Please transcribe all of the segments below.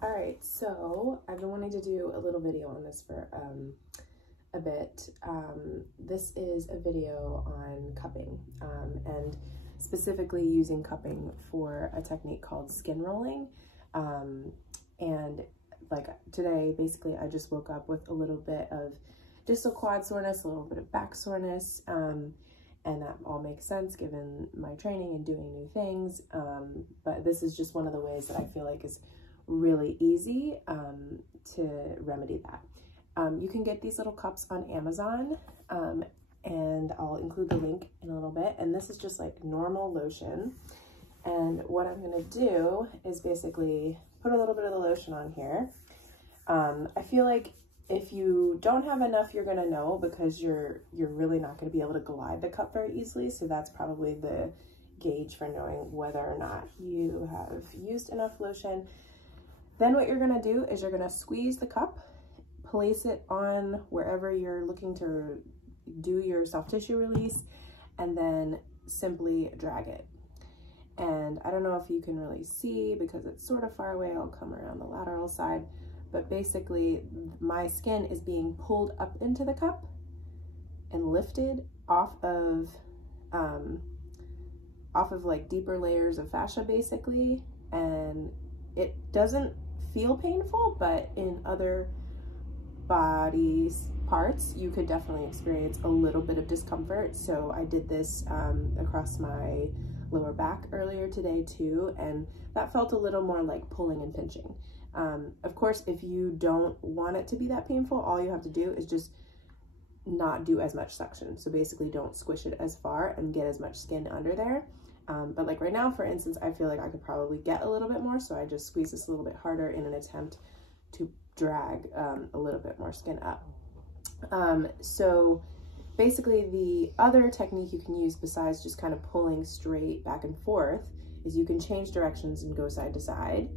All right, so I've been wanting to do a little video on this for a bit. This is a video on cupping and specifically using cupping for a technique called skin rolling. And like today, basically I just woke up with a little bit of distal quad soreness, a little bit of back soreness, and that all makes sense given my training and doing new things. But this is just one of the ways that I feel like is really easy to remedy that. You can get these little cups on Amazon, and I'll include the link in a little bit. And this is just like normal lotion. And what I'm gonna do is basically put a little bit of the lotion on here. I feel like if you don't have enough, you're gonna know because you're really not gonna be able to glide the cup very easily. So that's probably the gauge for knowing whether or not you have used enough lotion. Then what you're gonna do is you're gonna squeeze the cup, place it on wherever you're looking to do your soft tissue release, and then simply drag it. And I don't know if you can really see because it's sort of far away. I'll come around the lateral side, but basically my skin is being pulled up into the cup and lifted off of like deeper layers of fascia basically. And it doesn't feel painful, but in other body parts you could definitely experience a little bit of discomfort. So I did this across my lower back earlier today too, and that felt a little more like pulling and pinching. Of course, if you don't want it to be that painful, all you have to do is just not do as much suction. So basically don't squish it as far and get as much skin under there. But like right now, for instance, I feel like I could probably get a little bit more, so I just squeeze this a little bit harder in an attempt to drag a little bit more skin up. So basically the other technique you can use besides just kind of pulling straight back and forth is you can change directions and go side to side.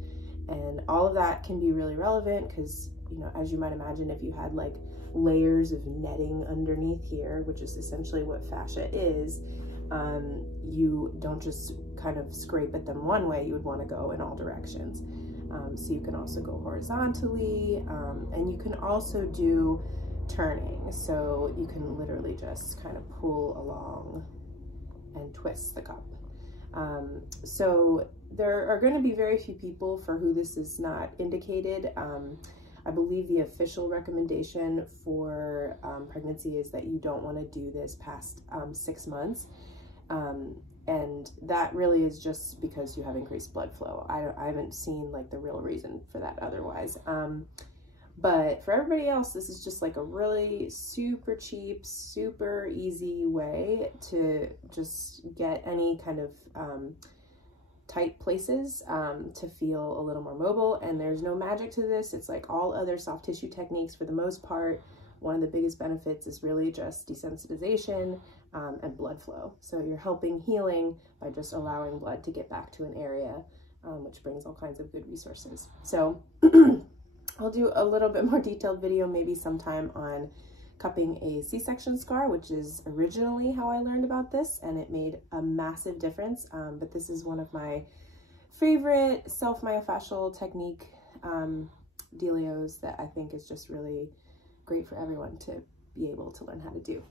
And all of that can be really relevant because, you know, as you might imagine, if you had like layers of netting underneath here, which is essentially what fascia is, you don't just kind of scrape at them one way, you would want to go in all directions. So you can also go horizontally, and you can also do turning. So you can literally just kind of pull along and twist the cup. So there are going to be very few people for who this is not indicated. I believe the official recommendation for pregnancy is that you don't want to do this past 6 months. And that really is just because you have increased blood flow. I haven't seen like the real reason for that otherwise. But for everybody else, this is just like a really super cheap, super easy way to just get any kind of tight places to feel a little more mobile. And there's no magic to this. It's like all other soft tissue techniques for the most part. One of the biggest benefits is really just desensitization and blood flow. So you're helping healing by just allowing blood to get back to an area, which brings all kinds of good resources. So I'll do a little bit more detailed video maybe sometime on cupping a C-section scar, which is originally how I learned about this, and it made a massive difference. But this is one of my favorite self-myofascial technique dealios that I think is just really great for everyone to be able to learn how to do.